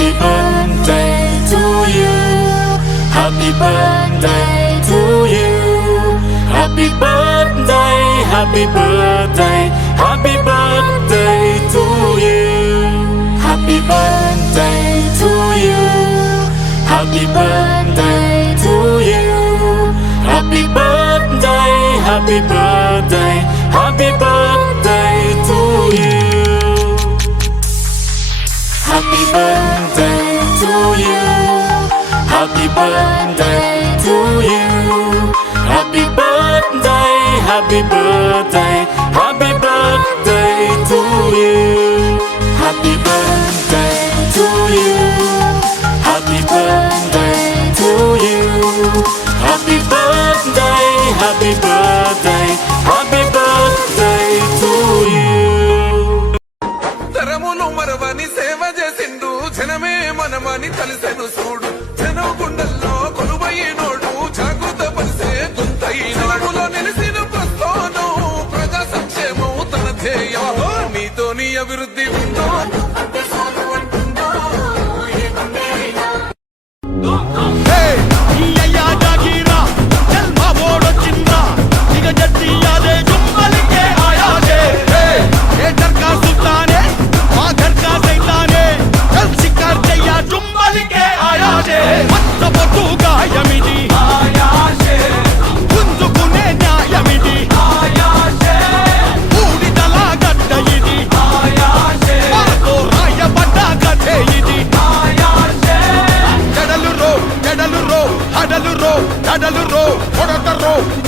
Happy birthday to you. Happy birthday to you. Happy birthday, happy birthday, happy birthday to you. Happy birthday to you. Happy birthday to you. Happy birthday, happy birthday, happy birthday to you. Happy birthday to you. Happy birthday to you. Happy birthday, happy birthday, happy birthday to you. Happy birthday to you. Happy birthday to you. Happy birthday, happy birthday, happy birthday to you. తరములు మరవని సేవ చేసిండు జనమే మనమని తలిసెను చూడు జనం గుండెల్లో కొలువైనోడు జాగృత పరిసే గుంతైనలో నిలిసిన ప్రస్థానం ప్రజా సంక్షేమం తన ధ్యేయం నీతోని అభివృద్ధి ఉందో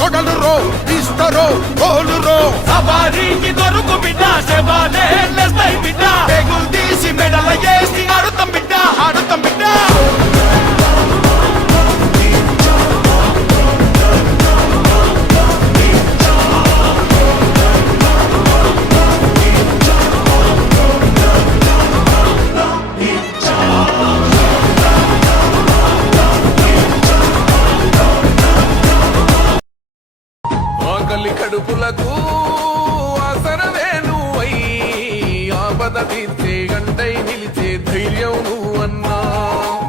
కొడలురో ఇస్తరో కోలురో సవారీకి దొరుకు బిడ్డ సేవాలే లేస్తాయి బిడ్డ పెగులు తీసి మెడల వేసి ఆడుతాం బిడ్డ ఆడుతాం బిడ్డ కడుపులకు ఆసరమే నువ్వై ఆపద తీర్చే గంటై నిలిచే ధైర్యం నువ్వన్నా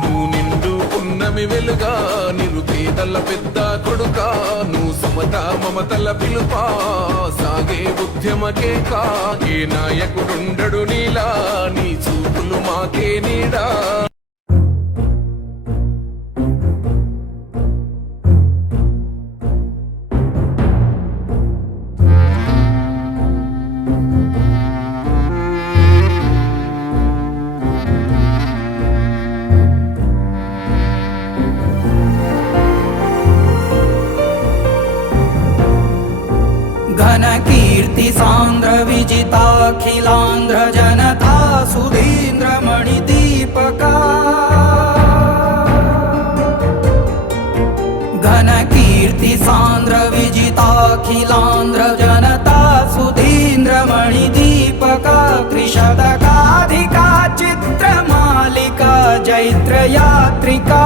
నువ్వు నిండు పున్నమి వెలుగా నిరుపేదల పెద్ద కొడుక నువ్వు సమత మమతల పిలుపా సాగే ఉద్యమకే కా ఏ నాయకుడుండడు నీలా నీ చూపులు మాకే నీడా कीर्ति सांद्र विजिताखिलांध्र जनता सुधींद्र मणिदीपका घन कीर्ति सांद्र विजिताखिलांध्र जनता सुधींद्र मणिदीपका त्रिशतकाधिका चित्रमालिका जैत्र यात्रिका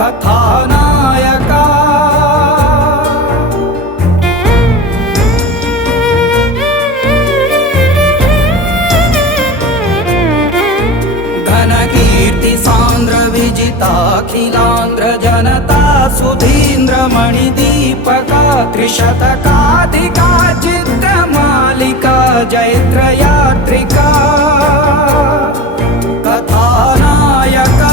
कथानायका अखिलांध्र जनता सुधींद्र मणिदीपका त्रिशतकाधिका चित्रमालिका जैत्र यात्रिका कथानायका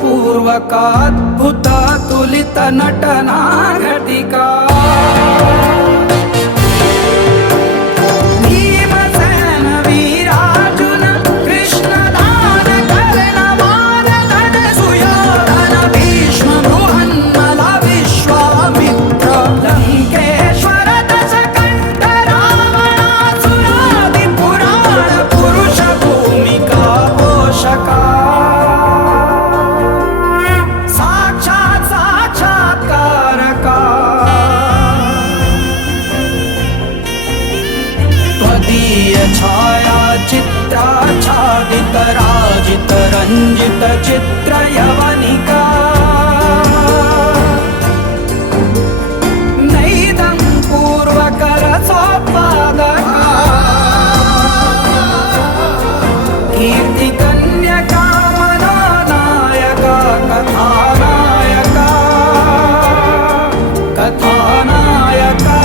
पूर्वकाद्भुत तुलित नटनाघटिका भीमसेन वीरार्जुन कृष्ण दान कर्ण वानर सुयोधन भीष्म बृहन्मल विश्वामित्र लंकेश्वर दशकंठ रावणासुरादि पुराण पुरुष छायाचित्राच्छादितराजितरञ्जित चित्रयवनिका नैदं पूर्वकरसोत्पादका कीर्तिकन्यका मनोनायका कथानायका कथानायका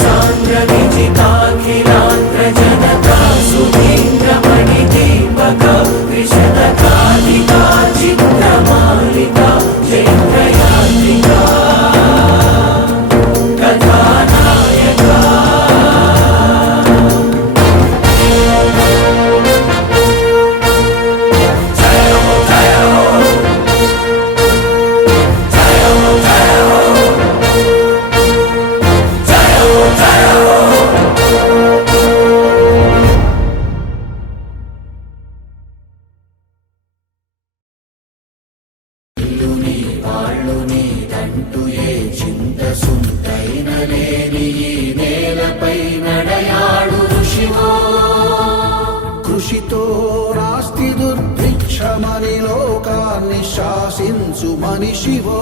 सान्द्र विजिताखिलान्द्र जनता सुधीन्द्रमणि दीपक विशदकालिका चित्रमालिका चैत्रयात्रिका कथानायका కృషితో నాస్తి దుర్భిక్షమని లోకాన్ని శాసించు మనిషివో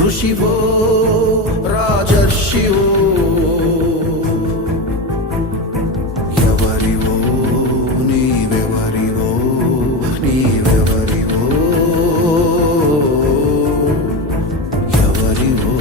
ఋషివో రాజర్షివో ఎవరివో నీవెవరివో నీవెవరివో ఎవరివో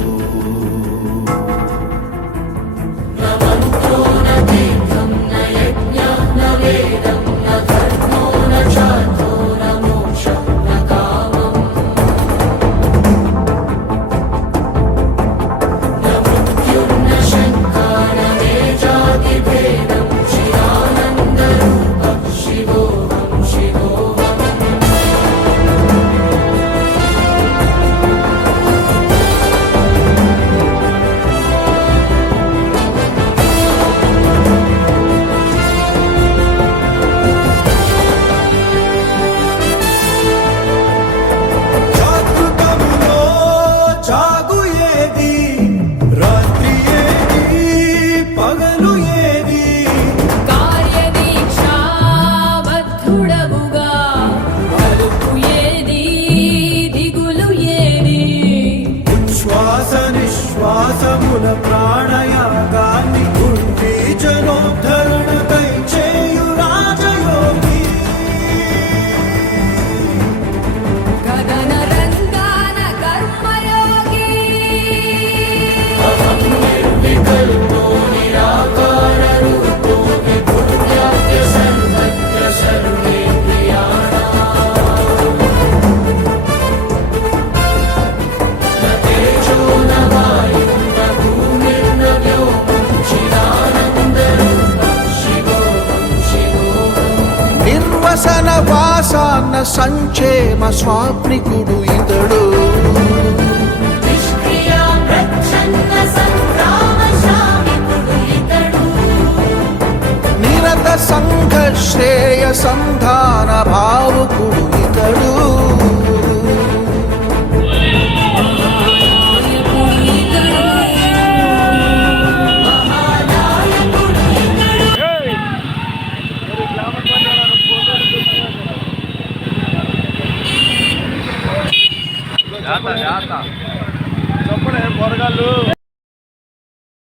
నిశ్వాసముల ప్రాణయాగాన్ని గుండి జనోద్ధరణకై చేయు రాజయోగి గగన రంగాన కర్మయోగి నిర్వికల్పో నిరాకార రూపో విపుణ్యాఖ్య సర్వత్ర సర్వేంద్రియాణాం న తేజో న వాయుః న భూమిర్న వ్యోమః చిదానందరూపః శివోహం శివోహం నిర్వసన వాసాన్న సంక్షేమ స్వాప్నికుడు ఇతడు నిష్క్రియా ప్రచ్ఛన్న సంగ్రామ శామికుడు ఇతడు నిరత సంఘ శ్రేయ సంధాన భావుకుడు ఇతడు చెప్పలే పొరగాళ్ళు